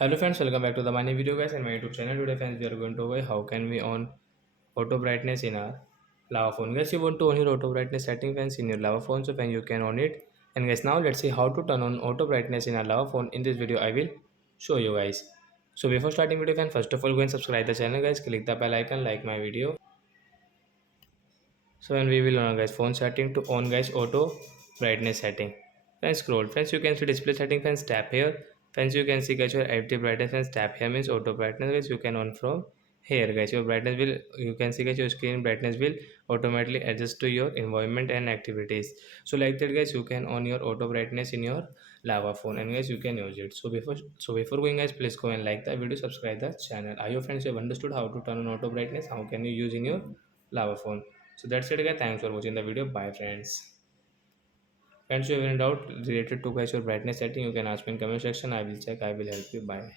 Hello friends, welcome back to the my new video guys and my YouTube channel. Today friends we are going to go how can we on auto brightness in our lava phone. Guys, you want to on your auto brightness setting friends in your lava phone, so when you can on it. And guys, now let's see how to turn on auto brightness in our lava phone. In this video I will show you guys. So before starting video friends, first of all go and subscribe the channel guys, click the bell icon, like my video. So when we will on guys phone setting to on guys auto brightness setting. Friends scroll. Friends you can see display setting, friends tap here. Friends you can see guys your active brightness, friends tap here means auto brightness guys you can on from here guys. Your brightness will, you can see guys your screen brightness will automatically adjust to your environment and activities. So like that guys you can on your auto brightness in your lava phone and guys you can use it. So before going guys, please go and like the video, subscribe the channel. I hope friends you have understood how to turn on auto brightness, how can you use in your lava phone. So that's it guys, thanks for watching the video, bye friends. Friends, you have any doubt related to guys your brightness setting, you can ask me in comment section, I will check, I will help you. Bye.